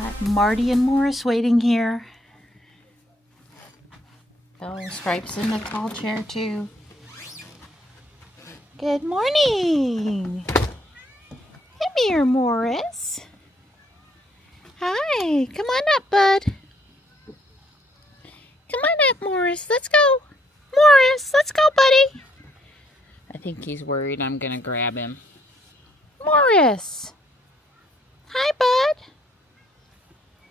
got Marty and Morris waiting here. Oh, Stripe's in the tall chair too. Good morning. Come here, Morris. Hi, come on up, bud. Come on up, Morris. Let's go. Morris, let's go, buddy. I think he's worried I'm gonna grab him. Morris. Hi, bud.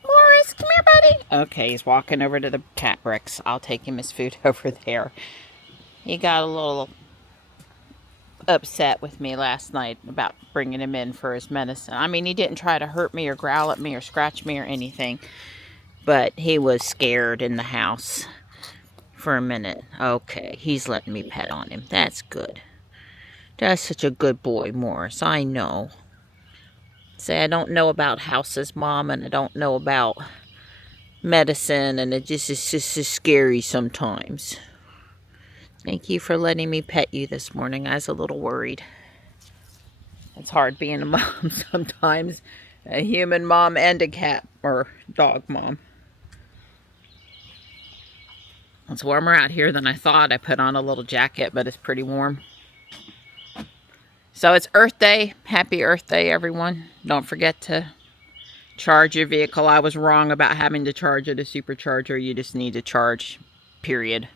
Morris, come here, buddy. Okay, he's walking over to the cat bricks. I'll take him his food over there. He got a little upset with me last night about bringing him in for his medicine. I mean, he didn't try to hurt me or growl at me or scratch me or anything, but he was scared in the house for a minute. Okay, he's letting me pet on him. That's good. That's such a good boy, Morris. I know. Say, I don't know about houses, Mom, and I don't know about medicine, and it's just scary sometimes. Thank you for letting me pet you this morning. I was a little worried. It's hard being a mom sometimes. A human mom and a cat or dog mom. It's warmer out here than I thought. I put on a little jacket, but it's pretty warm. So it's Earth Day. Happy Earth Day, everyone. Don't forget to charge your vehicle. I was wrong about having to charge at a supercharger. You just need to charge, period.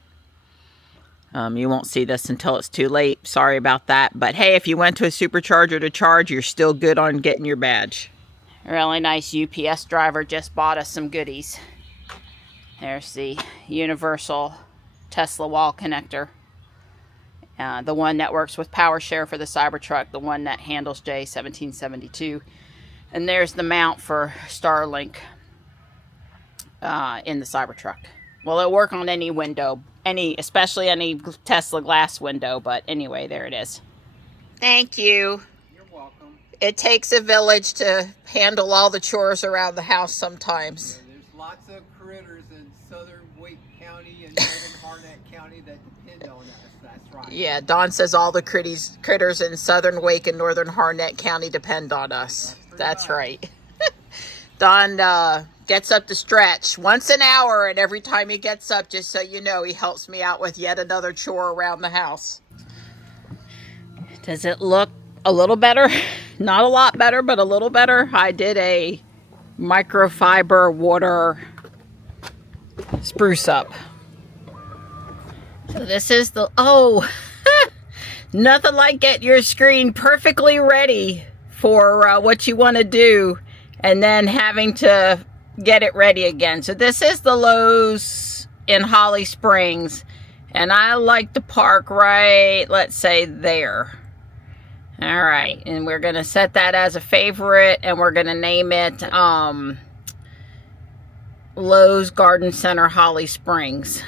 You won't see this until it's too late. Sorry about that. But hey, if you went to a supercharger to charge, you're still good on getting your badge. A really nice UPS driver just bought us some goodies. There's the universal Tesla wall connector. The one that works with PowerShare for the Cybertruck. The one that handles J1772. And there's the mount for Starlink in the Cybertruck. Well, it'll work on any window. Especially any Tesla glass window. But anyway, there it is. Thank you. You're welcome. It takes a village to handle all the chores around the house sometimes. Yeah, there's lots of critters in southern Wake County and northern Harnett County that depend on us. That's right. Yeah, Don says all the critters in southern Wake and northern Harnett County depend on us. That's right. Don gets up to stretch once an hour, and every time he gets up, just so you know, he helps me out with yet another chore around the house. Does it look a little better? Not a lot better, but a little better. I did a microfiber water spruce up. So this is the, oh, nothing like getting your screen perfectly ready for what you want to do and then having to get it ready again. So this is the Lowe's in Holly Springs, and I like to park right, let's say there. All right, and we're going to set that as a favorite, and we're going to name it Lowe's Garden Center Holly Springs.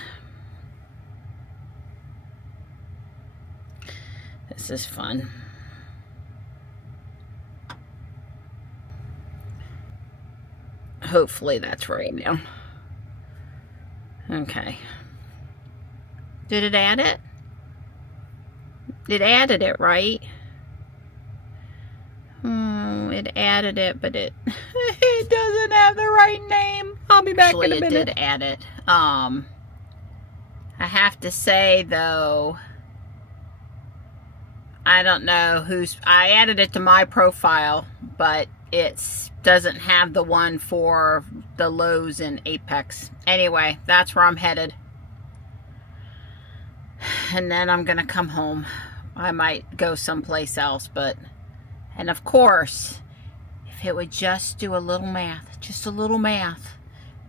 This is fun. Hopefully that's right now. Okay. Did it add it? It added it, right? It added it, but it it doesn't have the right name. I'll be back in a minute. Actually, it did add it. I have to say, though, I don't know I added it to my profile, but it doesn't have the one for the Lowe's in Apex. Anyway, that's where I'm headed. And then I'm going to come home. I might go someplace else, but, and of course, if it would just do a little math, just a little math,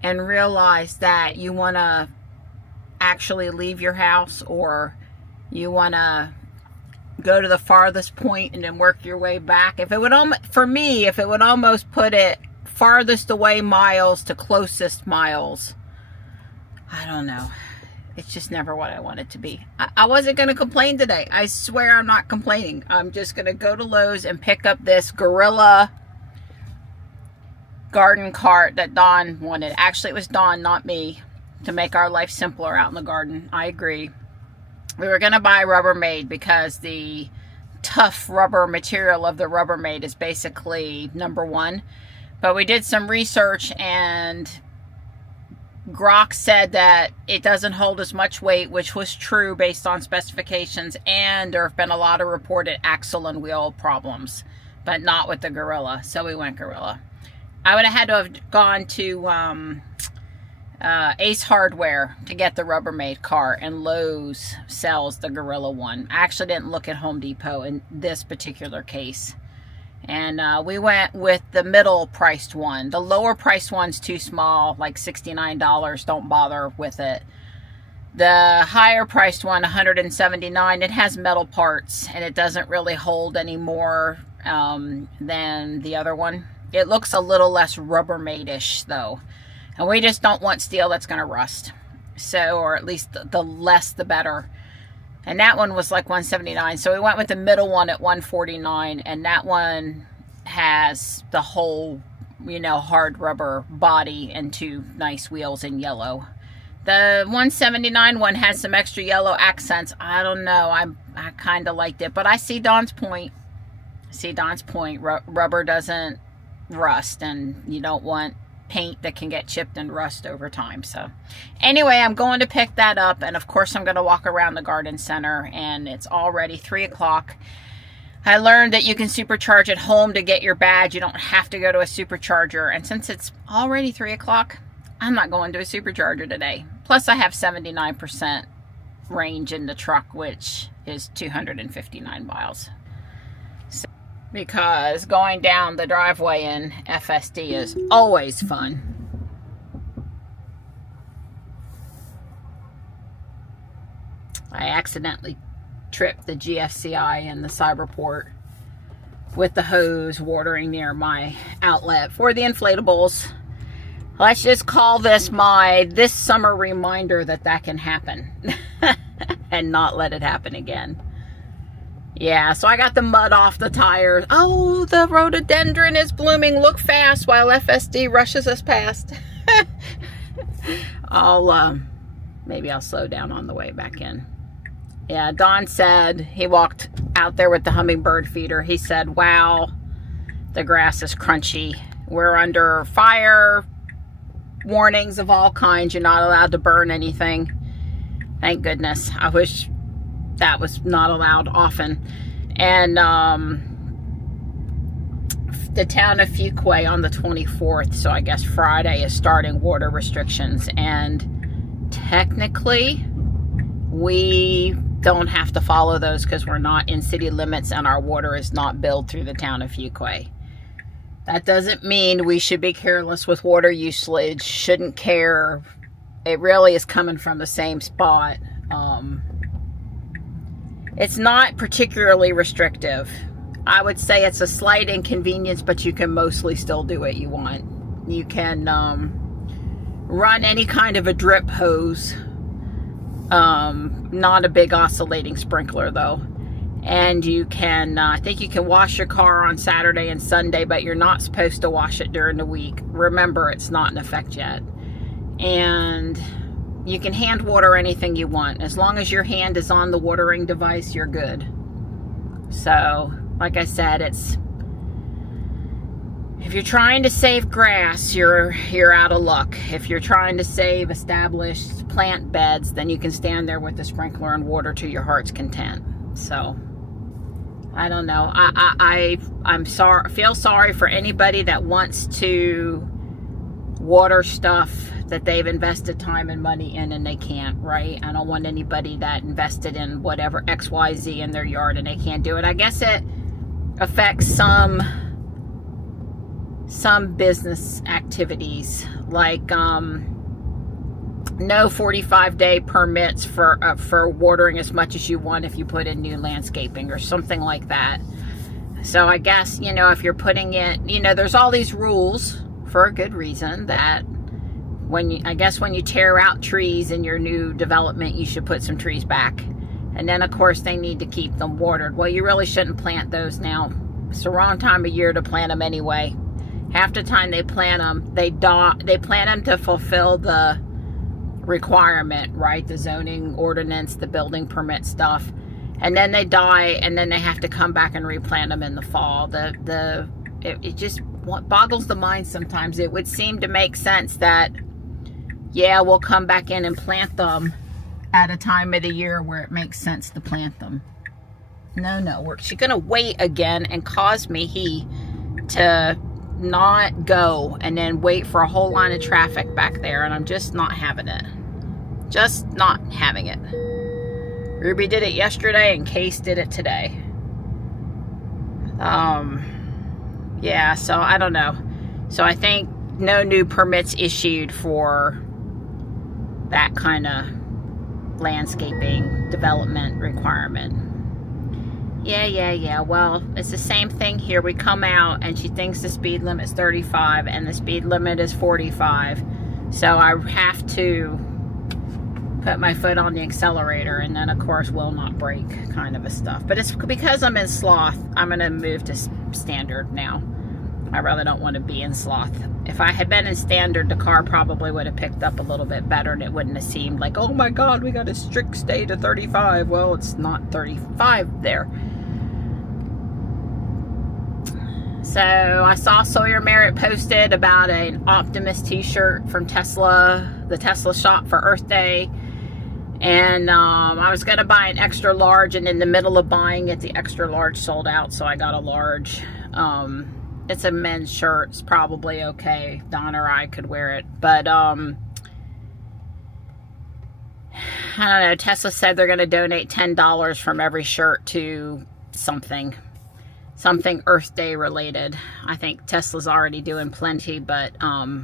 and realize that you want to actually leave your house, or you want to go to the farthest point and then work your way back. If it would, for me, if it would almost put it farthest away miles to closest miles, I don't know. It's just never what I want it to be. I wasn't going to complain today. I swear I'm not complaining. I'm just going to go to Lowe's and pick up this Gorilla garden cart that Dawn wanted. Actually, it was Dawn, not me, to make our life simpler out in the garden. I agree. We were going to buy Rubbermaid because the tough rubber material of the Rubbermaid is basically #1. But we did some research, and Grok said that it doesn't hold as much weight, which was true based on specifications, and there have been a lot of reported axle and wheel problems, but not with the Gorilla, so we went Gorilla. I would have had to have gone to Ace Hardware to get the Rubbermaid car, and Lowe's sells the Gorilla one. I actually didn't look at Home Depot in this particular case. And we went with the middle priced one. The lower priced one's too small, like $69. Don't bother with it. The higher priced one, $179, it has metal parts, and it doesn't really hold any more than the other one. It looks a little less Rubbermaid-ish though. And we just don't want steel that's going to rust. So, or at least the less the better. And that one was like $179. So we went with the middle one at $149. And that one has the whole, you know, hard rubber body and two nice wheels in yellow. The $179 one has some extra yellow accents. I don't know. I kind of liked it. But I see Dawn's point. Rubber doesn't rust. And you don't want paint that can get chipped and rust over time. So anyway, I'm going to pick that up, and of course I'm going to walk around the garden center, and it's already 3 o'clock. I learned that you can supercharge at home to get your badge. You don't have to go to a supercharger, and since it's already 3 o'clock, I'm not going to a supercharger today. Plus I have 79% range in the truck, which is 259 miles. Because going down the driveway in FSD is always fun. I accidentally tripped the GFCI in the Cyberport with the hose watering near my outlet for the inflatables. Let's just call this my this summer reminder that that can happen and not let it happen again. Yeah, so I got the mud off the tires. Oh, the rhododendron is blooming. Look fast while FSD rushes us past. Maybe I'll slow down on the way back in. Yeah, Don said, he walked out there with the hummingbird feeder. He said, wow, the grass is crunchy. We're under fire warnings of all kinds. You're not allowed to burn anything. Thank goodness. I wish that was not allowed often. And the town of Fuquay on the 24th, so I guess Friday, is starting water restrictions. And technically, we don't have to follow those because we're not in city limits and our water is not billed through the town of Fuquay. That doesn't mean we should be careless with water usage, shouldn't care. It really is coming from the same spot. It's not particularly restrictive. I would say it's a slight inconvenience, but you can mostly still do what you want. You can run any kind of a drip hose. Not a big oscillating sprinkler though. And you can, I think you can wash your car on Saturday and Sunday, but you're not supposed to wash it during the week. Remember, it's not in effect yet. And you can hand water anything you want. As long as your hand is on the watering device, you're good. So, like I said, if you're trying to save grass, you're out of luck. If you're trying to save established plant beds, then you can stand there with the sprinkler and water to your heart's content. So, I don't know. I'm sorry. Feel sorry for anybody that wants to water stuff that they've invested time and money in and they can't, right? I don't want anybody that invested in whatever XYZ in their yard and they can't do it. I guess it affects some business activities, like no 45-day permits for watering as much as you want if you put in new landscaping or something like that. So I guess, you know, if you're putting it, you know, there's all these rules for a good reason that when you tear out trees in your new development, you should put some trees back. And then of course they need to keep them watered. Well, you really shouldn't plant those now. It's the wrong time of year to plant them anyway. Half the time they plant them, they plant them to fulfill the requirement, right? The zoning ordinance, the building permit stuff. And then they die, and then they have to come back and replant them in the fall. It just what boggles the mind sometimes. It would seem to make sense that, yeah, we'll come back in and plant them at a time of the year where it makes sense to plant them. No, she's gonna wait again and cause me to not go and then wait for a whole line of traffic back there, and I'm just not having it. Just not having it. Ruby did it yesterday and Case did it today. Yeah, so I don't know. So I think no new permits issued for that kind of landscaping development requirement. Yeah. Well, it's the same thing here. We come out and she thinks the speed limit's 35 and the speed limit is 45. So I have to put my foot on the accelerator, and then of course will not brake, kind of a stuff. But it's because I'm in sloth, I'm going to move to standard now. I really don't want to be in sloth. If I had been in standard, the car probably would have picked up a little bit better, and it wouldn't have seemed like, oh my god, we got a strict stay to 35. Well, it's not 35 there. So I saw Sawyer Merritt posted about an Optimus t-shirt from Tesla, the Tesla shop, for Earth Day. And I was going to buy an extra large, and in the middle of buying it, the extra large sold out, so I got a large. It's a men's shirt. It's probably okay. Donna or I could wear it. But, I don't know. Tesla said they're going to donate $10 from every shirt to something Earth Day related. I think Tesla's already doing plenty, but I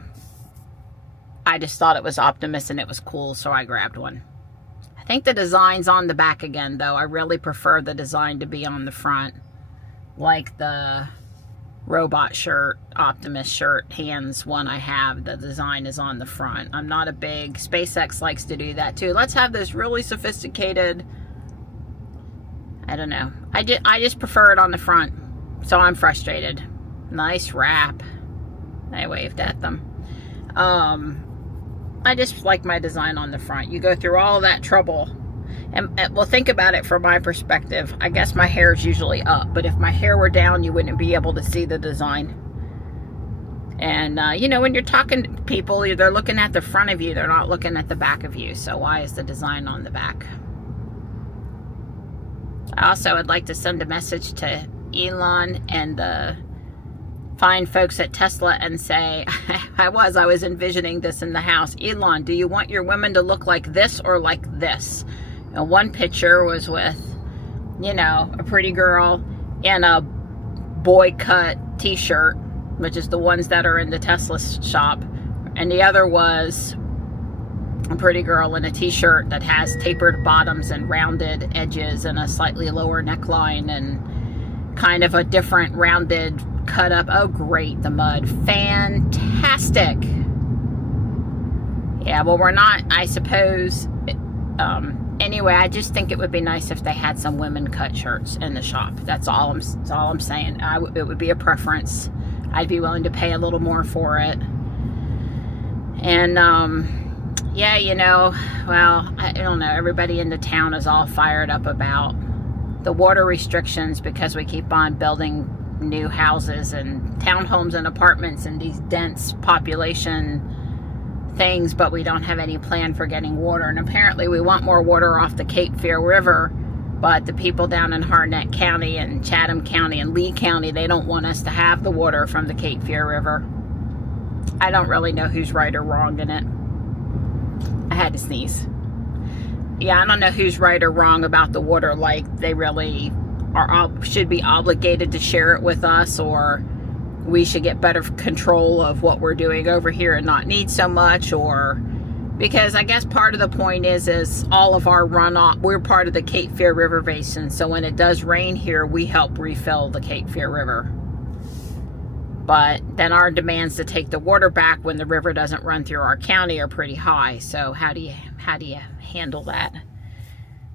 just thought it was Optimus and it was cool, so I grabbed one. I think the design's on the back again, though. I really prefer the design to be on the front, like the robot shirt, Optimus shirt, hands one I have. The design is on the front. I'm not a big... SpaceX likes to do that too. Let's have this really sophisticated... I don't know. I just prefer it on the front, so I'm frustrated. Nice wrap. I waved at them. I just like my design on the front. You go through all that trouble. And well, think about it from my perspective. I guess my hair is usually up, but if my hair were down, you wouldn't be able to see the design. And, you know, when you're talking to people, they're looking at the front of you. They're not looking at the back of you. So why is the design on the back? I also would like to send a message to Elon and the fine folks at Tesla and say, I was envisioning this in the house. Elon, do you want your women to look like this or like this? And one picture was with, you know, a pretty girl in a boy cut t-shirt, which is the ones that are in the Tesla shop. And the other was a pretty girl in a t-shirt that has tapered bottoms and rounded edges and a slightly lower neckline and kind of a different rounded cut up. Oh, great, the mud. Fantastic. Yeah, well, we're not, I suppose. Anyway, I just think it would be nice if they had some women cut shirts in the shop. That's all I'm saying. It would be a preference. I'd be willing to pay a little more for it. And, yeah, you know, well, I don't know. Everybody in the town is all fired up about the water restrictions because we keep on building new houses and townhomes and apartments and these dense population things, but we don't have any plan for getting water. And apparently we want more water off the Cape Fear River, but the people down in Harnett County and Chatham County and Lee County, they don't want us to have the water from the Cape Fear River. I don't really know who's right or wrong in it. I had to sneeze. Yeah, I don't know who's right or wrong about the water, like they really should be obligated to share it with us, or we should get better control of what we're doing over here and not need so much, or because I guess part of the point is all of our runoff, we're part of the Cape Fear River Basin, so when it does rain here, we help refill the Cape Fear River. But then our demands to take the water back when the river doesn't run through our county are pretty high. So how do you handle that?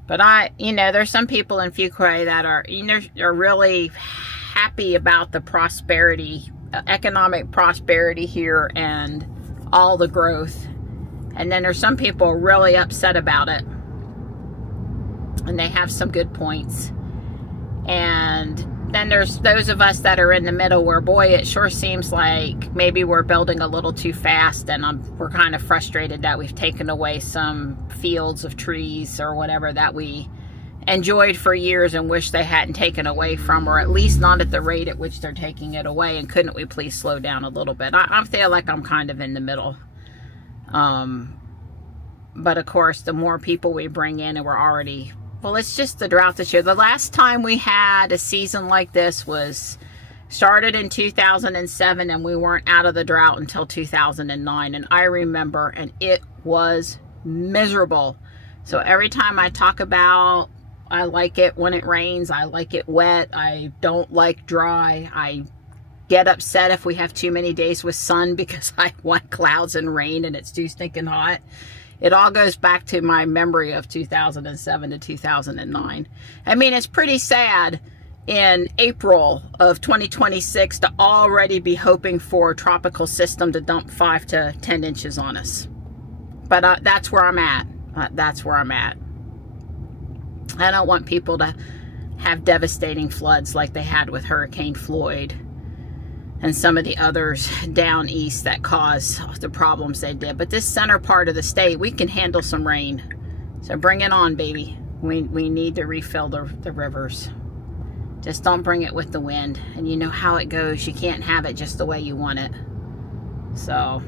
But you know, there's some people in Fuquay that are, you know, are really happy about the prosperity, economic prosperity here and all the growth. And then there's some people really upset about it. And they have some good points. And then there's those of us that are in the middle where, boy, it sure seems like maybe we're building a little too fast, and we're kind of frustrated that we've taken away some fields of trees or whatever that we enjoyed for years and wish they hadn't taken away from, or at least not at the rate at which they're taking it away. And couldn't we please slow down a little bit? I feel like I'm kind of in the middle. But of course, the more people we bring in, and we're already, well, it's just the drought this year. The last time we had a season like this was started in 2007, and we weren't out of the drought until 2009. And I remember, and it was miserable. So every time I talk about, I like it when it rains, I like it wet, I don't like dry, I get upset if we have too many days with sun because I want clouds and rain and it's too stinking hot. It all goes back to my memory of 2007 to 2009. I mean, it's pretty sad in April of 2026 to already be hoping for a tropical system to dump 5 to 10 inches on us. But that's where I'm at. That's where I'm at. I don't want people to have devastating floods like they had with Hurricane Floyd and some of the others down east that caused the problems they did. But this center part of the state, we can handle some rain. So bring it on, baby. We need to refill the rivers. Just don't bring it with the wind. And you know how it goes. You can't have it just the way you want it. So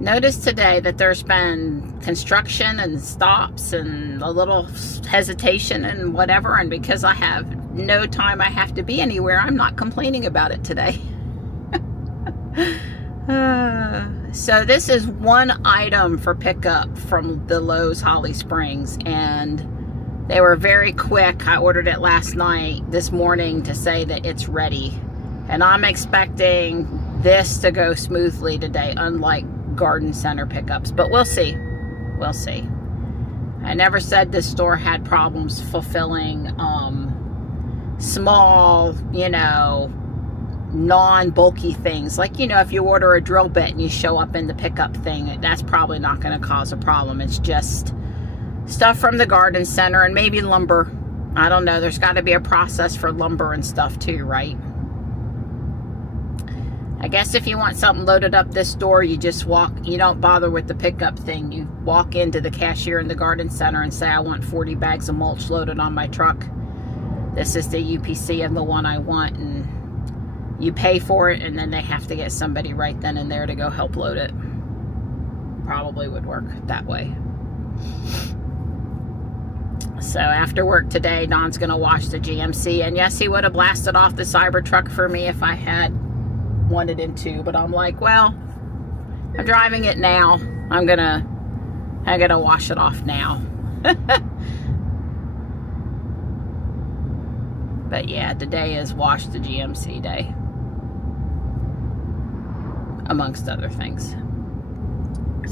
notice today that there's been construction and stops and a little hesitation and whatever. And because I have no time I have to be anywhere, I'm not complaining about it today. So this is one item for pickup from the Lowe's Holly Springs, and they were very quick. I ordered it last night, this morning, to say that it's ready, and I'm expecting this to go smoothly today, unlike garden center pickups, but we'll see. We'll see. I never said this store had problems fulfilling small, you know, non-bulky things. Like, you know, if you order a drill bit and you show up in the pickup thing, that's probably not going to cause a problem. It's just stuff from the garden center and maybe lumber. I don't know. There's got to be a process for lumber and stuff too, right? I guess if you want something loaded up this door, you just walk, you don't bother with the pickup thing. You walk into the cashier in the garden center and say, I want 40 bags of mulch loaded on my truck. This is the UPC of the one I want, and you pay for it, and then they have to get somebody right then and there to go help load it. Probably would work that way. So after work today, Don's going to wash the GMC, and yes, he would have blasted off the Cybertruck for me if I had wanted him to, but I'm like, well, I'm driving it now. I'm gonna wash it off now. But yeah, today is wash the GMC day, amongst other things.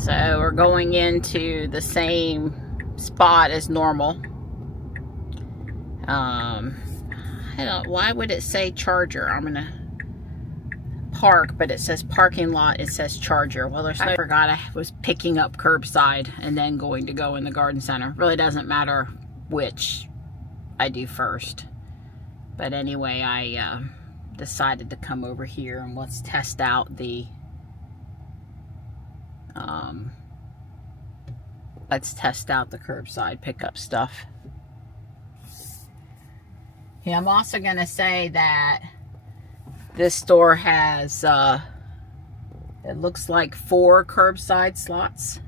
So we're going into the same spot as normal. I don't, why would it say charger? I'm gonna park, but it says parking lot, it says charger. Well, I forgot I was picking up curbside and then going to go in the garden center. Really doesn't matter which I do first. But anyway, I decided to come over here and let's test out the curbside pickup stuff. Yeah, I'm also gonna say that this store has it looks like 4 curbside slots,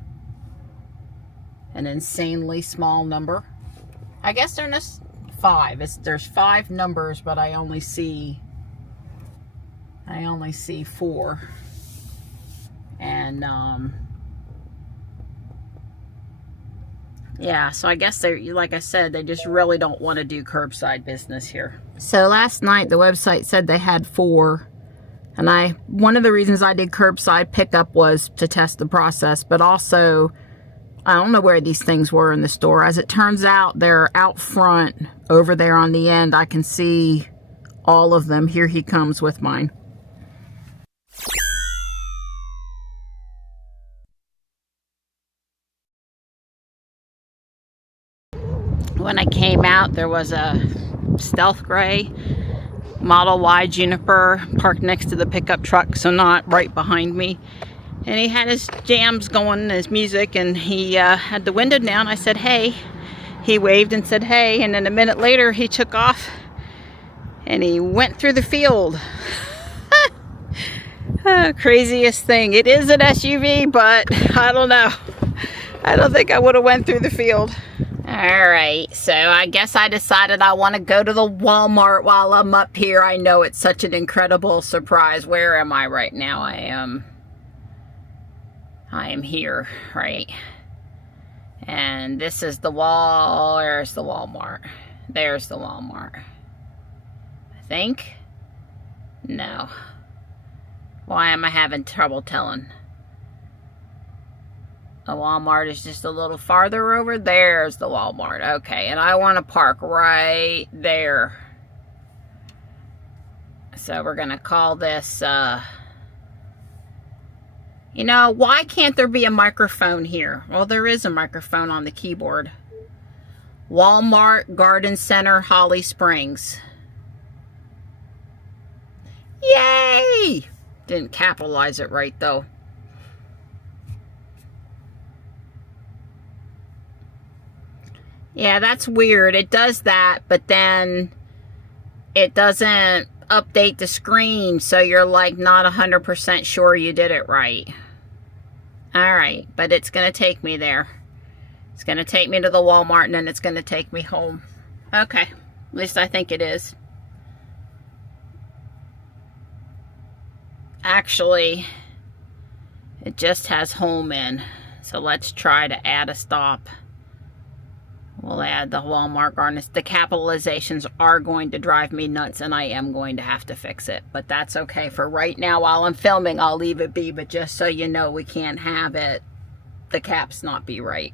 an insanely small number. I guess they're just 5. There's 5 numbers, but I only see 4. And yeah, so I guess they, like I said, they just really don't want to do curbside business here. So last night the website said they had 4, and one of the reasons I did curbside pickup was to test the process, but also I don't know where these things were in the store. As it turns out, they're out front over there on the end. I can see all of them. Here he comes with mine. When I came out, there was a stealth gray Model Y Juniper, parked next to the pickup truck, so not right behind me. And he had his jams going, his music, and he had the window down. I said, hey. He waved and said, hey, and then a minute later he took off and he went through the field. Craziest thing. It is an SUV, but I don't know. I don't think I would have went through the field. Alright, so I guess I decided I want to go to the Walmart while I'm up here. I know it's such an incredible surprise. Where am I right now? I am here, right? And this is the wall. There's the Walmart. There's the Walmart. I think. No. Why am I having trouble telling? The Walmart is just a little farther over. There's the Walmart. Okay, and I want to park right there. So we're going to call this... You know, why can't there be a microphone here? Well, there is a microphone on the keyboard. Walmart Garden Center, Holly Springs. Yay! Didn't capitalize it right, though. Yeah, that's weird. It does that, but then it doesn't update the screen, so you're like not 100% sure you did it right. Alright, but it's going to take me there. It's going to take me to the Walmart, and then it's going to take me home. Okay, at least I think it is. Actually, it just has home in, so let's try to add a stop. We'll add the Walmart garden. The capitalizations are going to drive me nuts, and I am going to have to fix it. But that's okay. For right now, while I'm filming, I'll leave it be. But just so you know, we can't have it, the caps not be right.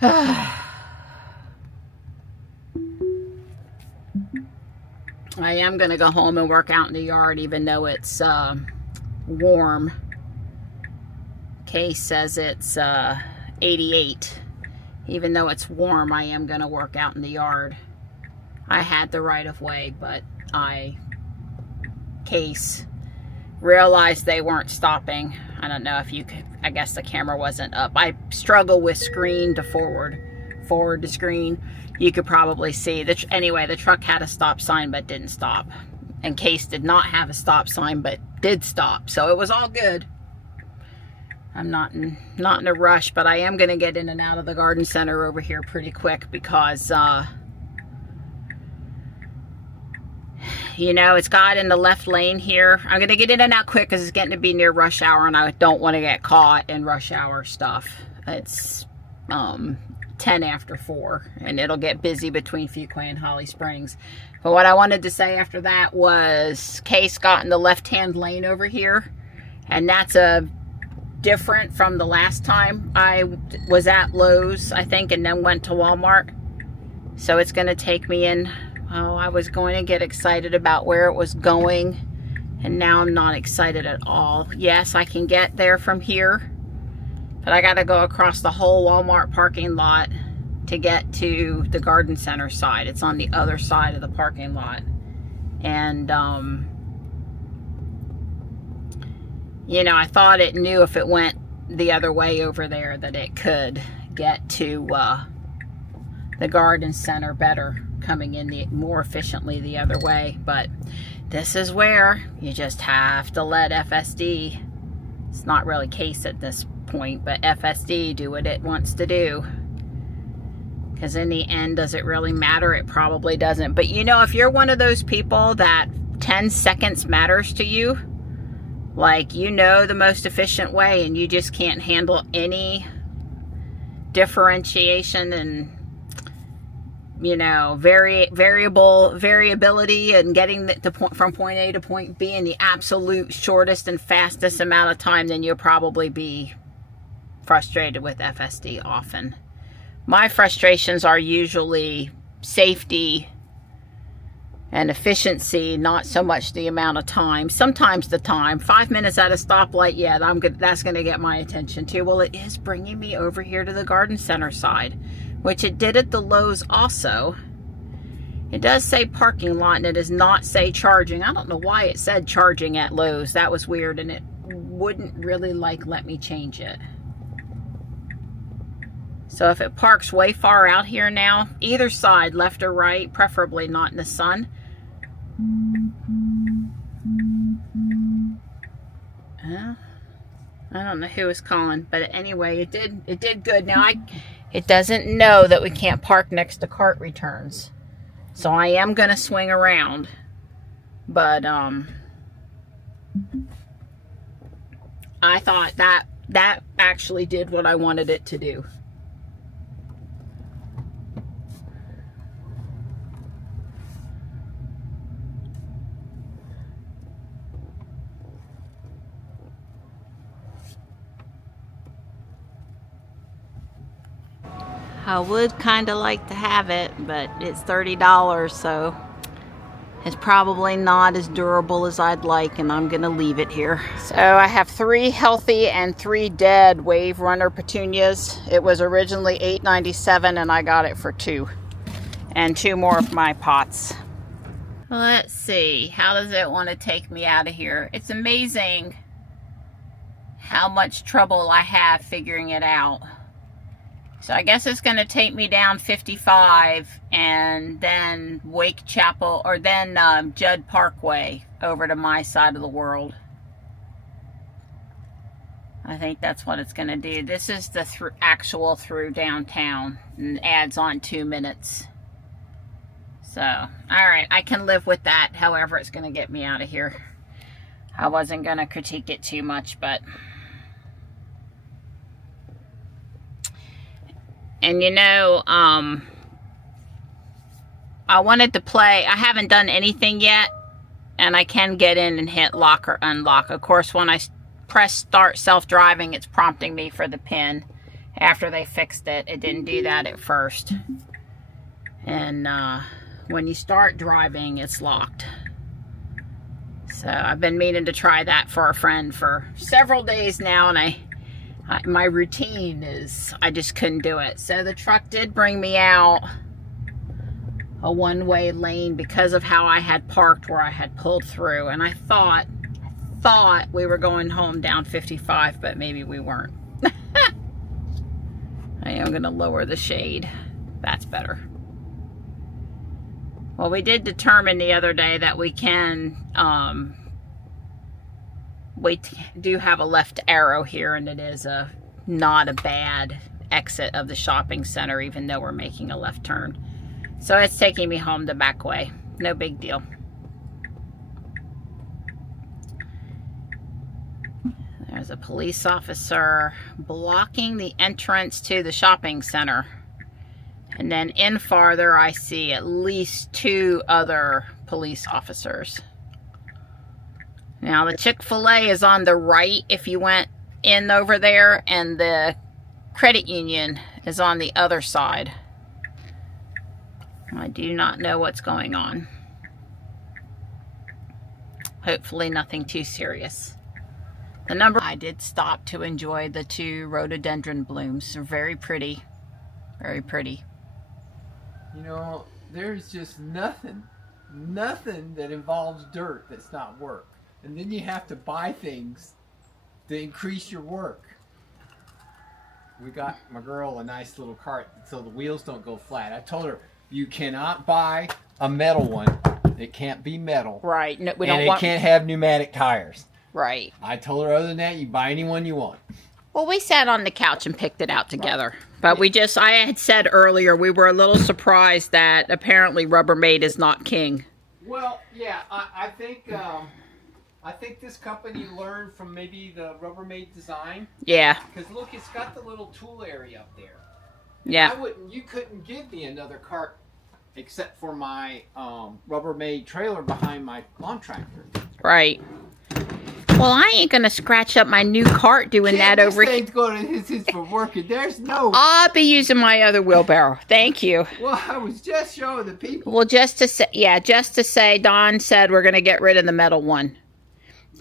I am going to go home and work out in the yard, even though it's warm. Case says it's 88. Even though it's warm, I am going to work out in the yard. I had the right of way, but Case realized they weren't stopping. I don't know if you could, I guess the camera wasn't up. I struggle with screen to forward to screen. You could probably see that. Anyway, the truck had a stop sign but didn't stop. And Case did not have a stop sign but did stop. So it was all good. I'm not in a rush, but I am going to get in and out of the garden center over here pretty quick because, you know, it's got in the left lane here. I'm going to get in and out quick because it's getting to be near rush hour, and I don't want to get caught in rush hour stuff. It's 10 after 4, and it'll get busy between Fuquay and Holly Springs. But what I wanted to say after that was Case got in the left-hand lane over here, and that's a different from the last time I was at Lowe's, I think, and then went to Walmart. So it's going to take me in. Oh, I was going to get excited about where it was going, and now I'm not excited at all. Yes, I can get there from here, but I got to go across the whole Walmart parking lot to get to the garden center side. It's on the other side of the parking lot. And you know, I thought it knew if it went the other way over there that it could get to the garden center better, coming in more efficiently the other way. But this is where you just have to let FSD, it's not really Case at this point, but FSD do what it wants to do. Because in the end, does it really matter? It probably doesn't. But you know, if you're one of those people that 10 seconds matters to you, like, you know, the most efficient way, and you just can't handle any differentiation and, you know, variability and getting from point A to point B in the absolute shortest and fastest amount of time, then you'll probably be frustrated with FSD often. My frustrations are usually safety and efficiency, not so much the amount of time. Sometimes the time. 5 minutes at a stoplight, yeah, that's going to get my attention too. Well, it is bringing me over here to the garden center side, which it did at the Lowe's also. It does say parking lot and it does not say charging. I don't know why it said charging at Lowe's. That was weird, and it wouldn't really let me change it. So if it parks way far out here now, either side, left or right, preferably not in the sun. I don't know who was calling, but anyway, it did good. Now it doesn't know that we can't park next to cart returns. So I am going to swing around, but I thought that actually did what I wanted it to do. I would kind of like to have it, but it's $30, so it's probably not as durable as I'd like, and I'm gonna leave it here. So I have 3 healthy and 3 dead Wave Runner petunias. It was originally $8.97 and I got it for $2. And 2 more of my pots. Let's see, how does it want to take me out of here? It's amazing how much trouble I have figuring it out. So I guess it's going to take me down 55 and then Wake Chapel, or then Judd Parkway over to my side of the world. I think that's what it's going to do. This is the actual through downtown, and adds on 2 minutes. So, alright, I can live with that, however it's going to get me out of here. I wasn't going to critique it too much, but... And you know, I wanted to play, I haven't done anything yet, and I can get in and hit lock or unlock. Of course, when I press start self-driving, it's prompting me for the pin. After they fixed it, it didn't do that at first. And when you start driving, it's locked. So I've been meaning to try that for a friend for several days now, and my routine is, I just couldn't do it. So the truck did bring me out a one-way lane because of how I had parked where I had pulled through. And I thought we were going home down 55, but maybe we weren't. I am going to lower the shade. That's better. Well, we did determine the other day that we can... we do have a left arrow here, and it is not a bad exit of the shopping center, even though we're making a left turn. So it's taking me home the back way. No big deal. There's a police officer blocking the entrance to the shopping center. And then in farther, I see at least 2 other police officers. Now, the Chick-fil-A is on the right if you went in over there, and the credit union is on the other side. I do not know what's going on. Hopefully nothing too serious. I did stop to enjoy the 2 rhododendron blooms. They're very pretty. Very pretty. You know, there's just nothing that involves dirt that's not work. And then you have to buy things to increase your work. We got my girl a nice little cart so the wheels don't go flat. I told her, you cannot buy a metal one. It can't be metal. Right. No, and it can't have pneumatic tires. Right. I told her, other than that, you buy any one you want. Well, we sat on the couch and picked it out together. Right. But I had said earlier, we were a little surprised that apparently Rubbermaid is not king. Well, yeah, I think this company learned from maybe the Rubbermaid design. Yeah. Because look, it's got the little tool area up there. Yeah. You couldn't give me another cart except for my Rubbermaid trailer behind my lawn tractor. Right. Well, I ain't gonna scratch up my new cart doing that over here. This is for working. There's no. I'll be using my other wheelbarrow. Thank you. Well, I was just showing the people. Well, just to say, Don said we're gonna get rid of the metal one.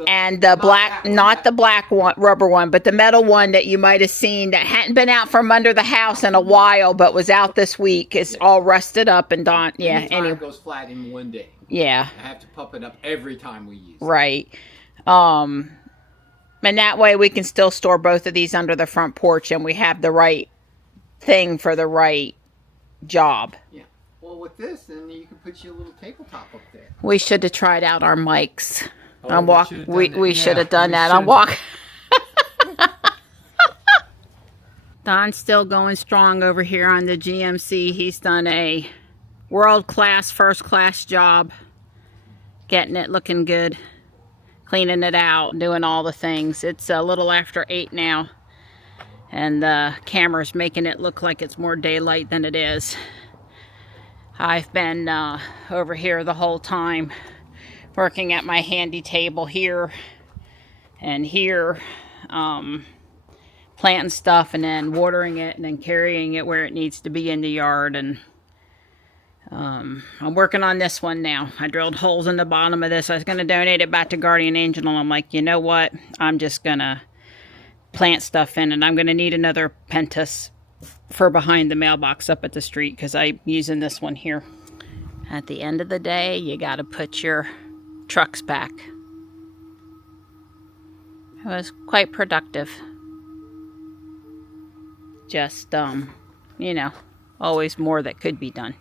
And the black, not the black one, rubber one, but the metal one that you might have seen that hadn't been out from under the house in a while, but was out this week, is all rusted up and done. Yeah, anyway. It goes flat in one day. Yeah. I have to pump it up every time we use it. Right. And that way we can still store both of these under the front porch, and we have the right thing for the right job. Yeah. Well, with this, then you can put your little tabletop up there. We should have tried out our mics. Oh, we should have done that on walk. Don's still going strong over here on the GMC. He's done a world-class, first-class job getting it looking good, cleaning it out, doing all the things. It's a little after 8 now, and the camera's making it look like it's more daylight than it is. I've been over here the whole time, working at my handy table here and here, planting stuff and then watering it and then carrying it where it needs to be in the yard. And I'm working on this one now. I drilled holes in the bottom of this. I was going to donate it back to Guardian Angel, and I'm like, you know what? I'm just going to plant stuff in, and I'm going to need another Pentas for behind the mailbox up at the street because I'm using this one here. At the end of the day, you got to put your trucks back. It was quite productive. Just, you know, always more that could be done.